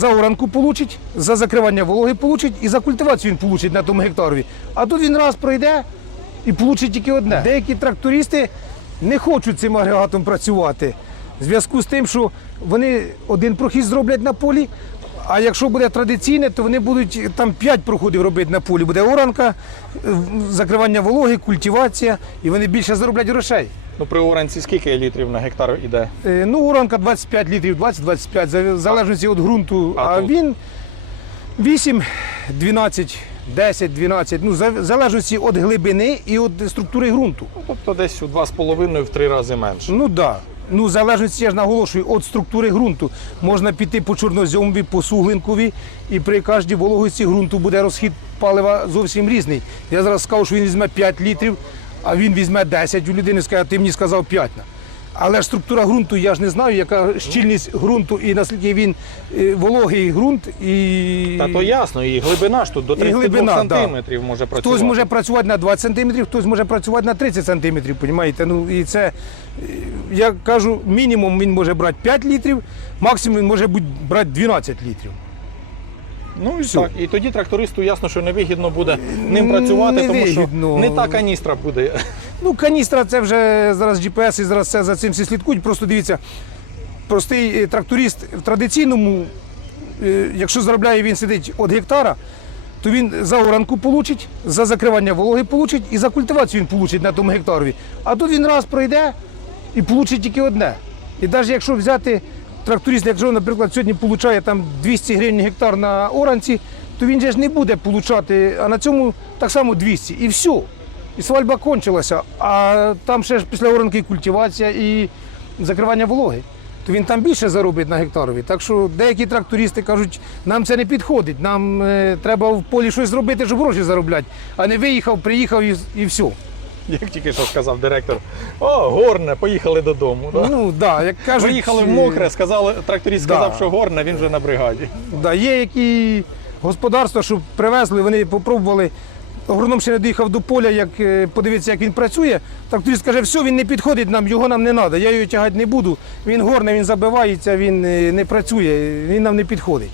За оранку получить, за закривання вологи получить і за культивацію він получить на тому гектарові. А тут він раз пройде і получить тільки одне. Деякі трактористи не хочуть цим агрегатом працювати в зв'язку з тим, що вони один прохід зроблять на полі. А якщо буде традиційне, то вони будуть там 5 проходів робити на полі. Буде оранка, е, закривання вологи, культивація, і вони більше зароблять грошей. Ну при оранці скільки літрів на гектар іде? Е, Ну, уранка 25 літрів, 20-25, за- в залежності від ґрунту. А А, тут? він 8, 12, 10, 12, ну, за- в залежності від глибини і від структури ґрунту. Ну, тобто десь у 2,5 в 3 рази менше. Ну так. Да. Ну, залежності, я ж наголошую, від структури ґрунту. Можна піти по чорнозьомові, по суглинкові, і при кожній вологості ґрунту буде розхід палива зовсім різний. Я зараз сказав, що він візьме 5 літрів, а він візьме 10. У людини скаже, ти мені сказав 5. Але ж структура ґрунту, я ж не знаю, яка щільність ґрунту і наскільки він е, вологий ґрунт. І... Та то ясно, і глибина ж тут до 32 глибина, да. сантиметрів може працювати. Хтось може працювати на 20 сантиметрів, хтось може працювати на 30 сантиметрів, понімаєте? Ну і це, е, я кажу, мінімум він може брати 5 літрів, максимум він може брати 12 літрів. Ну і так. І тоді трактористу ясно, що невигідно буде ним працювати, тому що Невигідно. не та каністра буде. Ну, каністра це вже зараз GPS і зараз це за цим всі слідкують. Просто дивіться, простий е, тракторист в традиційному, е, якщо заробляє він сидить від гектара, то він за оранку получить, за закривання вологи получить і за культивацію він получить на тому гектарові. А тут він раз пройде і получить тільки одне. І навіть якщо взяти тракторист, якщо, наприклад, сьогодні получає там 200 гривень гектар на оранці, то він же ж не буде получати, а на цьому так само 200. І все. І свальба кончилася. А там ще ж після оранки культивація і закривання вологи. То він там більше заробить на гектарові. Так що деякі трактористи кажуть, нам це не підходить, нам е, треба в полі щось зробити, щоб гроші заробляти, а не виїхав, приїхав і, і все. Як тільки що сказав директор, о, горне, поїхали додому. Да? Ну, да, як кажуть, Приїхали в мокре, сказали, тракторист да. сказав, що горне, він вже на бригаді. Да, є які господарства, що привезли, вони попробували. Агроном ще не доїхав до поля, як е, подивитися, як він працює. Так тоді скаже, все, він не підходить нам, його нам не треба, я його тягати не буду. Він горне, він забивається, він е, не працює, він нам не підходить.